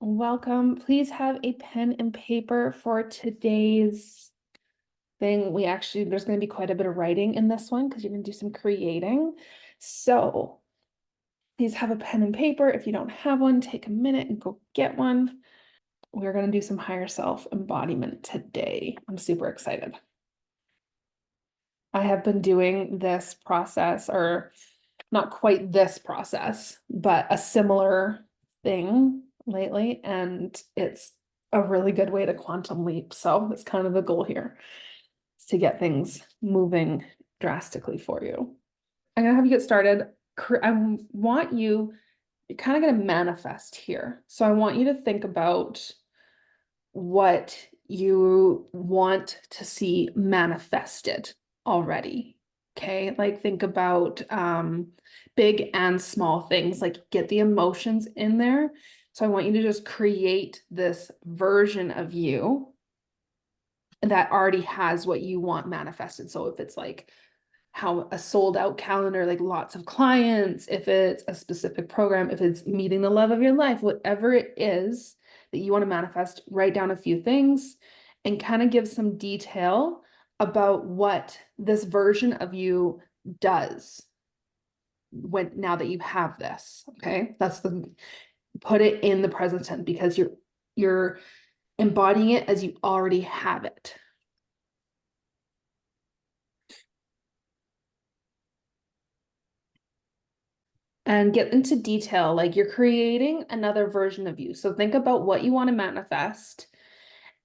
Welcome. Please have a pen and paper for today's thing. There's going to be quite a bit of writing in this one because you're going to do some creating. So please have a pen and paper. If you don't have one, take a minute and go get one. We're going to do some higher self embodiment today. I'm super excited. I have been doing this process, or not quite this process, but a similar thing lately, and it's a really good way to quantum leap. So that's kind of the goal here, is to get things moving drastically for you. I'm gonna have you get started. I want you're kind of gonna manifest here. So I want you to think about what you want to see manifested already. Okay, like think about big and small things, like get the emotions in there. So I want you to just create this version of you that already has what you want manifested. So if it's like how a sold out calendar, like lots of clients, if it's a specific program, if it's meeting the love of your life, whatever it is that you want to manifest, write down a few things and kind of give some detail about what this version of you does now that you have this. Okay, put it in the present tense because you're embodying it as you already have it. And get into detail, like you're creating another version of you. So think about what you want to manifest.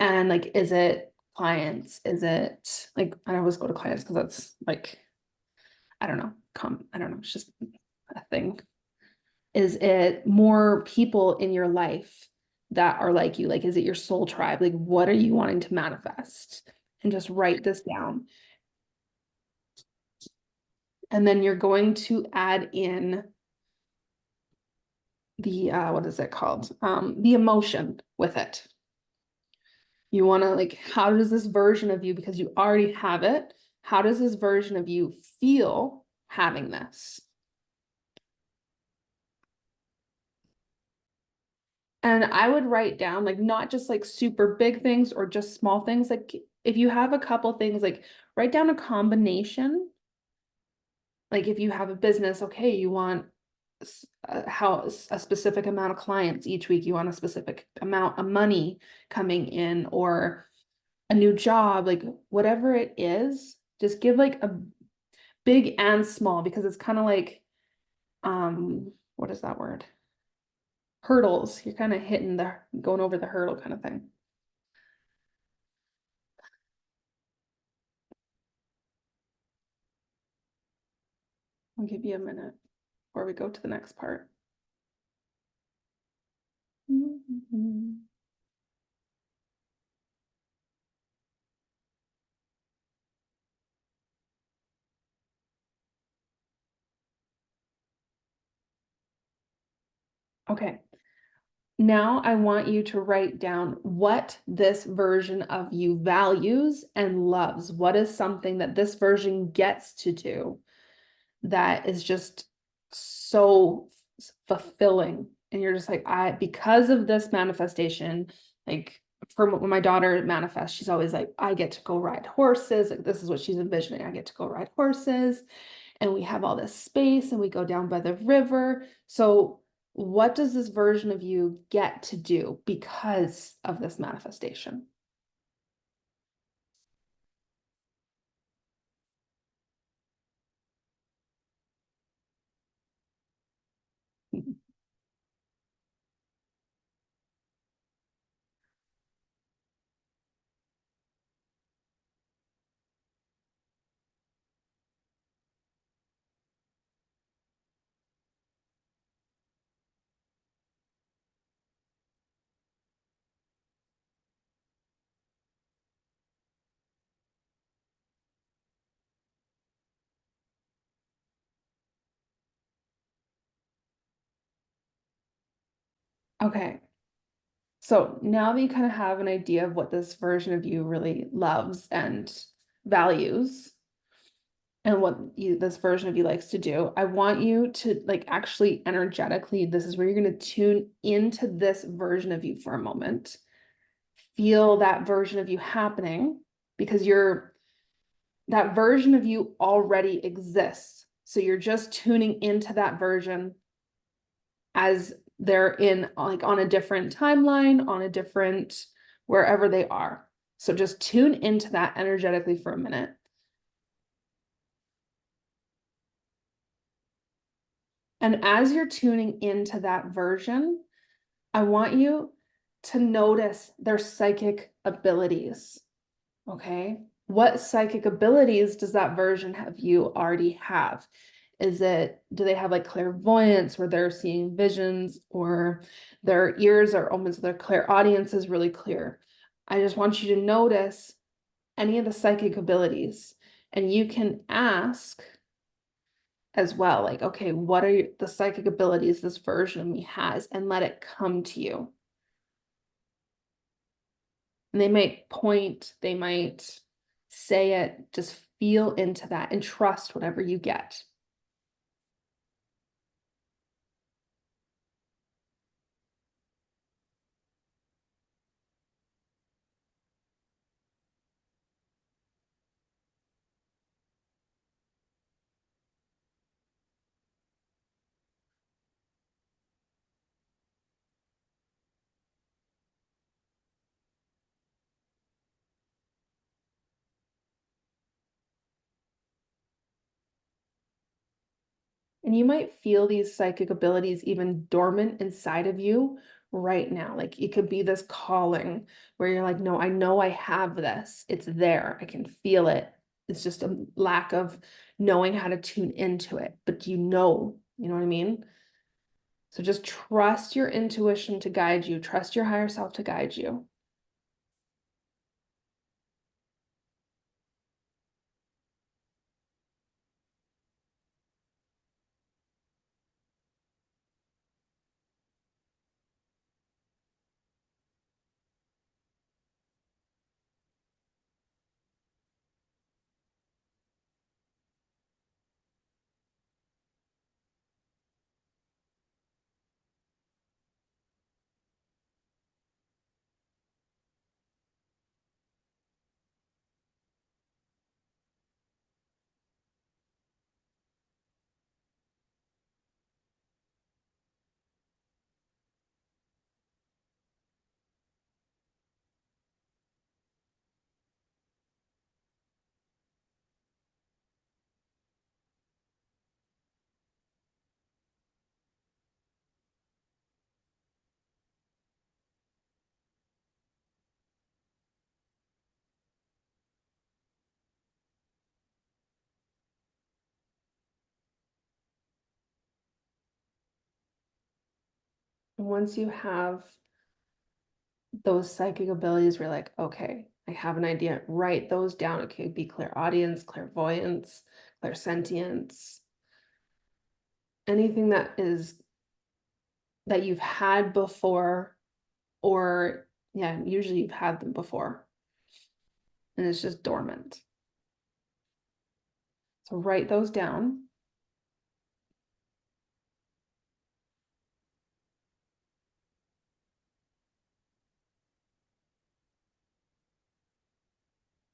And like, is it clients? Is it like, I always go to clients because that's like, I don't know, I don't know, it's just a thing. Is it more people in your life that are like you? Like, is it your soul tribe? Like, what are you wanting to manifest? And just write this down. And then you're going to add in the what is it called? The emotion with it. You want to like, how does this version of you, because you already have it, how does this version of you feel having this? And I would write down like not just like super big things or just small things. Like if you have a couple things, like write down a combination. Like if you have a business, okay, you want a specific amount of clients each week, you want a specific amount of money coming in, or a new job, like whatever it is, just give like a big and small, because it's kind of like, what is that word? Hurdles. You're kind of going over the hurdle kind of thing. I'll give you a minute before we go to the next part. Okay. Now I want you to write down what this version of you values and loves. What is something that this version gets to do that is just so fulfilling? And you're just like, because of this manifestation, like for when my daughter manifests, she's always like, I get to go ride horses. Like this is what she's envisioning. I get to go ride horses and we have all this space and we go down by the river. So what does this version of you get to do because of this manifestation? Okay. So now that you kind of have an idea of what this version of you really loves and values, and what this version of you likes to do, I want you to like actually energetically, this is where you're going to tune into this version of you for a moment. Feel that version of you happening because that version of you already exists. So you're just tuning into that version as they're in like on a different timeline, on a different wherever they are. So just tune into that energetically for a minute. And as you're tuning into that version, I want you to notice their psychic abilities. Okay. What psychic abilities does that version of you already have? Do they have like clairvoyance where they're seeing visions, or their ears are open, so their clairaudience is really clear? I just want you to notice any of the psychic abilities, and you can ask as well, like, okay, what are the psychic abilities this version of me has, and let it come to you. And they might point, they might say it, just feel into that and trust whatever you get. And you might feel these psychic abilities even dormant inside of you right now. Like it could be this calling where you're like, no, I know I have this. It's there. I can feel it. It's just a lack of knowing how to tune into it. But you know what I mean? So just trust your intuition to guide you. Trust your higher self to guide you. And once you have those psychic abilities where you're like, okay, I have an idea, write those down. It could be clairaudience, clairvoyance, clairsentience, anything that you've had before, or yeah, usually you've had them before and it's just dormant. So write those down.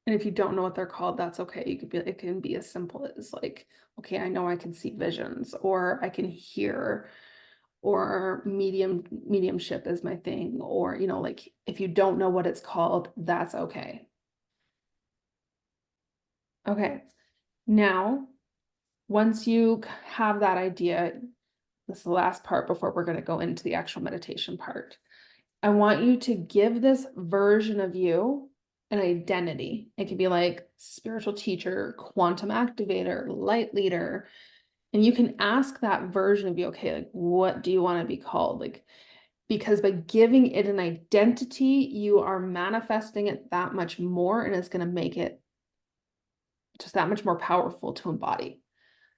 And if you don't know what they're called, that's okay. It can be as simple as like, okay, I know I can see visions, or I can hear, or mediumship is my thing, or like if you don't know what it's called, that's okay. Okay. Now, once you have that idea, this is the last part before we're going to go into the actual meditation part. I want you to give this version of you an identity. It could be like spiritual teacher, quantum activator, light leader. And you can ask that version of you, okay, like, what do you want to be called? Like, because by giving it an identity, you are manifesting it that much more, and it's going to make it just that much more powerful to embody.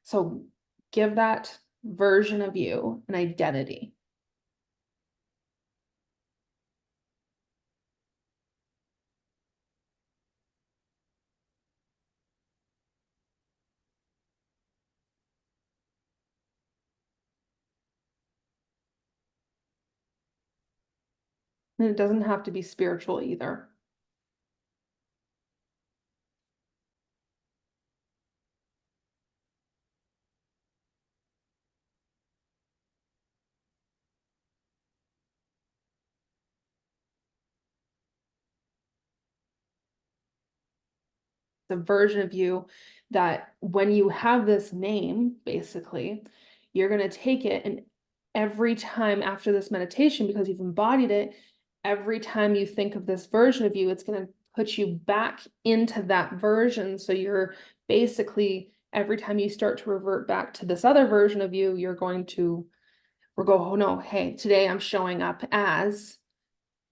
So give that version of you an identity. And it doesn't have to be spiritual either. The version of you that when you have this name, basically, you're going to take it, and every time after this meditation, because you've embodied it, every time you think of this version of you, it's going to put you back into that version. So you're basically, every time you start to revert back to this other version of you, you're going to oh no, hey, today I'm showing up as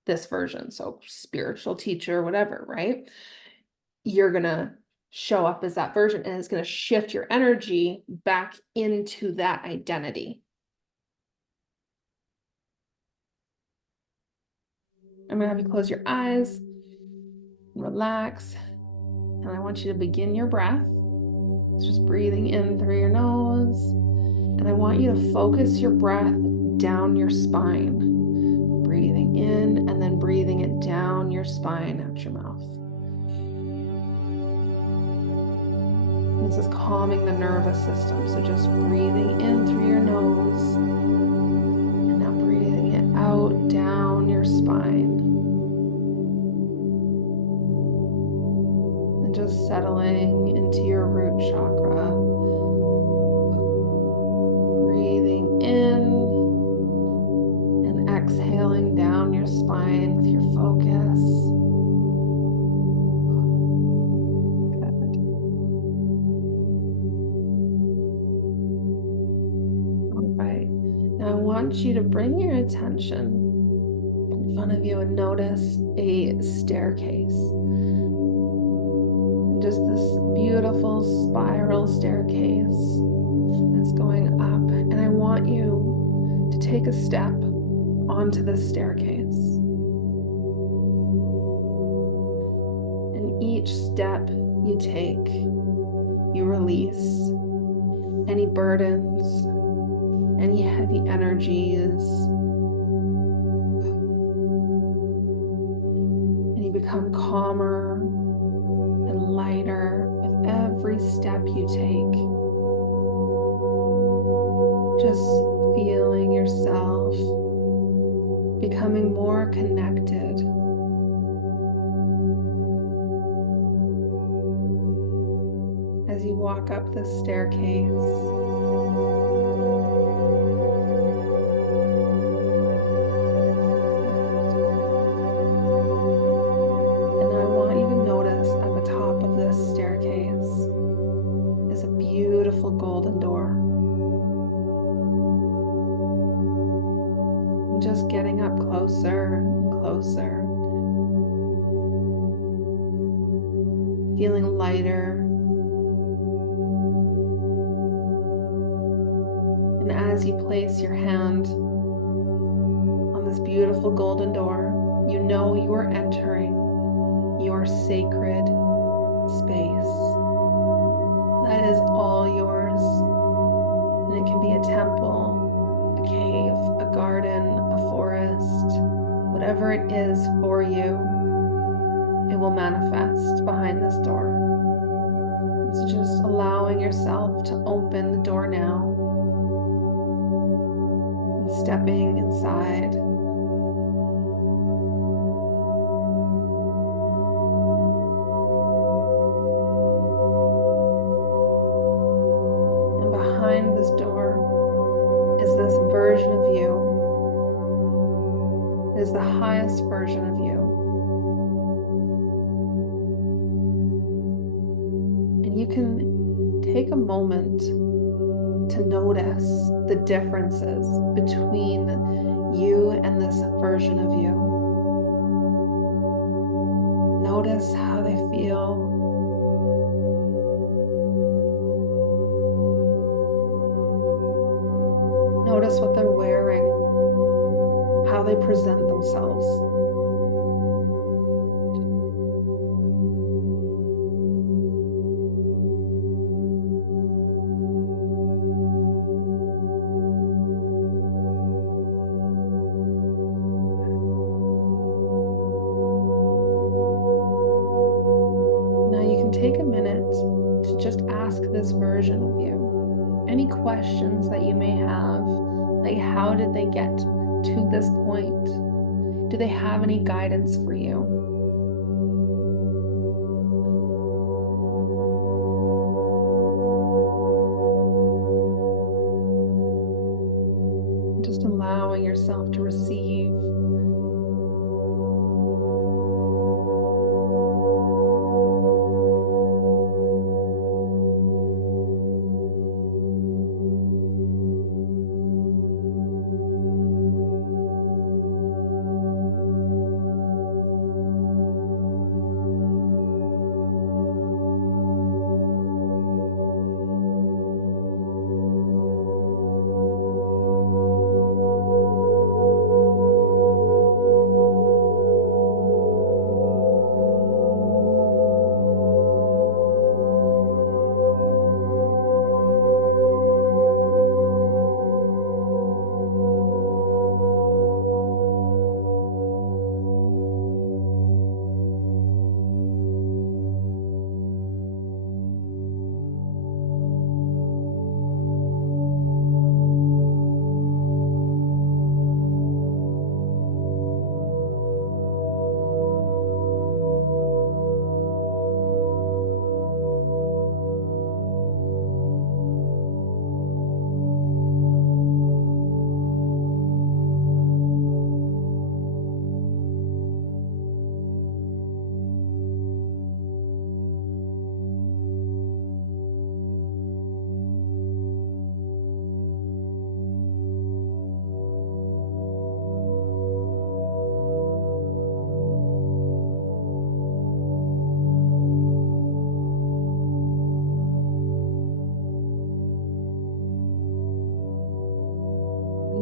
this version. So spiritual teacher, whatever, right? You're going to show up as that version, and it's going to shift your energy back into that identity. I'm going to have you close your eyes, relax, and I want you to begin your breath. It's just breathing in through your nose, and I want you to focus your breath down your spine, breathing in and then breathing it down your spine out your mouth. This is calming the nervous system. So just breathing in through your nose and now breathing it out down your spine. And just settling into your root chakra. Breathing in and exhaling down your spine with your focus. Now I want you to bring your attention in front of you and notice a staircase. And just this beautiful spiral staircase that's going up. And I want you to take a step onto this staircase. And each step you take, you release any burdens, any heavy energies, and you become calmer and lighter with every step you take. Just feeling yourself becoming more connected. As you walk up the staircase, golden door. And just getting up closer and closer. Feeling lighter. And as you place your hand on this beautiful golden door, you know you are entering your sacred space. That is all yours. And it can be a temple, a cave, a garden, a forest, whatever it is for you, it will manifest behind this door. And so just allowing yourself to open the door now and stepping inside. Behind this door is this version of you. It is the highest version of you. And you can take a moment to notice the differences between you and this version of you. Notice how they feel. Notice what they're wearing, how they present themselves. take a minute to just ask this version of you any questions that you may have, like how did they get to this point? Do they have any guidance for you? Just allowing yourself to receive.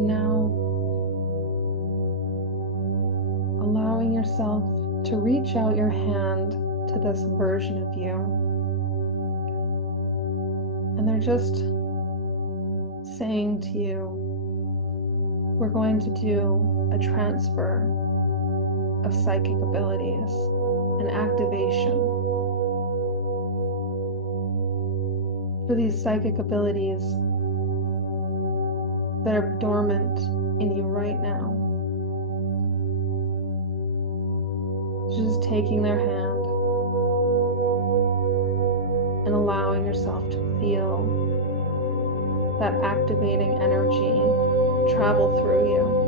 Now, allowing yourself to reach out your hand to this version of you. And they're just saying to you, we're going to do a transfer of psychic abilities, an activation for these psychic abilities that are dormant in you right now. Just taking their hand and allowing yourself to feel that activating energy travel through you.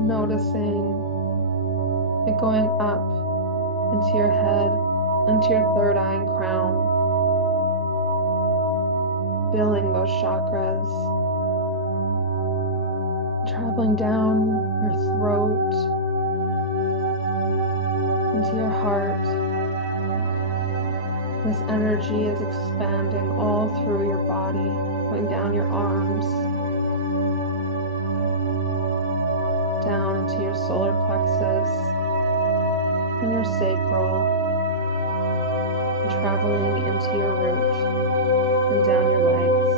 Noticing it going up into your head, into your third eye and crown, filling those chakras, traveling down your throat, into your heart. This energy is expanding all through your body, going down your arms, down into your solar plexus and your sacral, and traveling into your root and down your legs.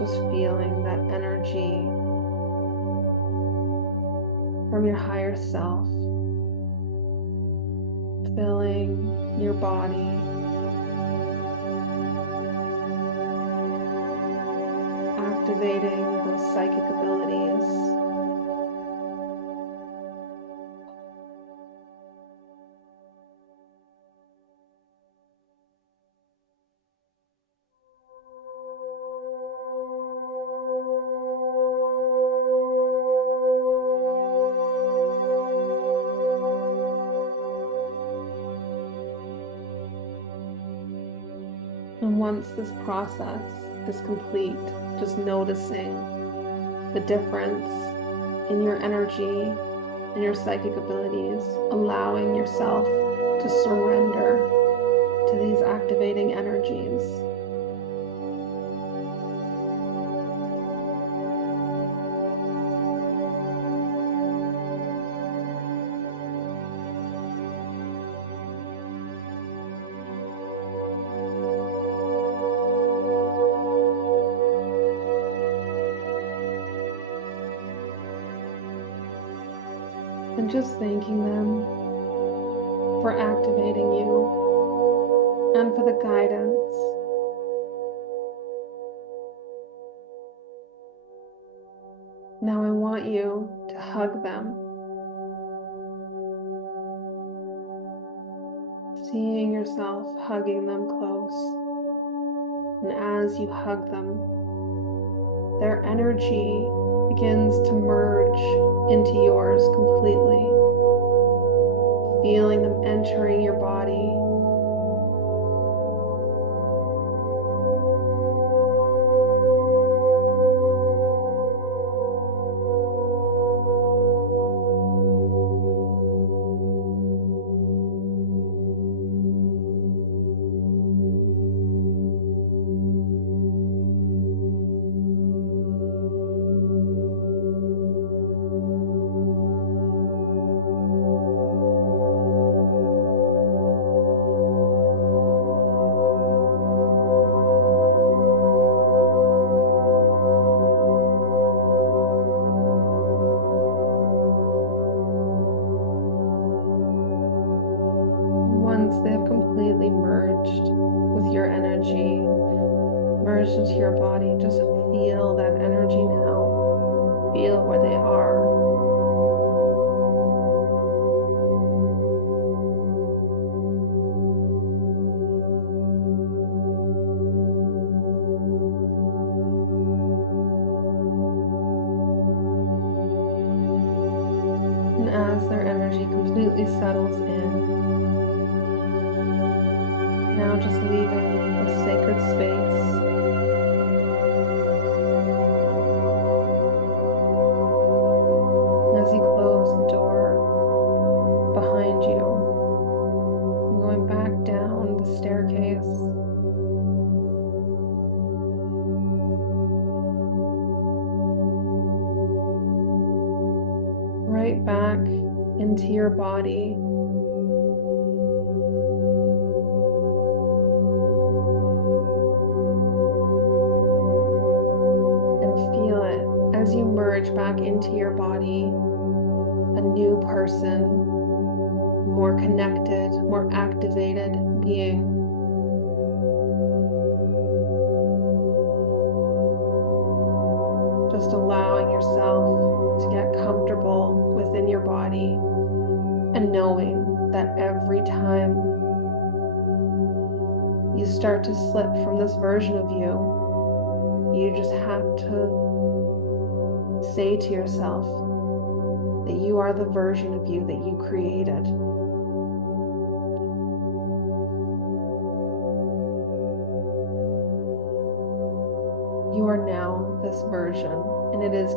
Just feeling that energy from your higher self, filling your body, activating those psychic abilities. And once this process is complete, just noticing the difference in your energy and your psychic abilities, allowing yourself to surrender to these activating energies. And just thanking them for activating you and for the guidance. Now I want you to hug them. Seeing yourself hugging them close. And as you hug them, their energy begins to merge into yours completely. Feeling them entering your body. Once they have completely merged with your energy, merged into your body, just feel that energy now. Feel where they are. And as their energy completely settles in, now just leaving the sacred space. As you close the door behind you, and going back down the staircase. Right back into your body. Feel it as you merge back into your body, a new person, more connected, more activated being. Just allowing yourself to get comfortable within your body and knowing that every time you start to slip from this version of you, you just have to say to yourself that you are the version of you that you created. You are now this version, and it is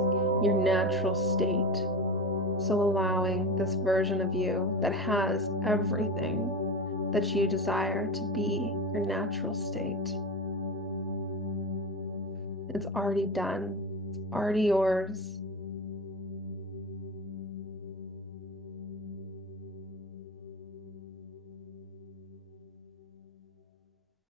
your natural state. So allowing this version of you that has everything that you desire to be your natural state. It's already done. It's already yours.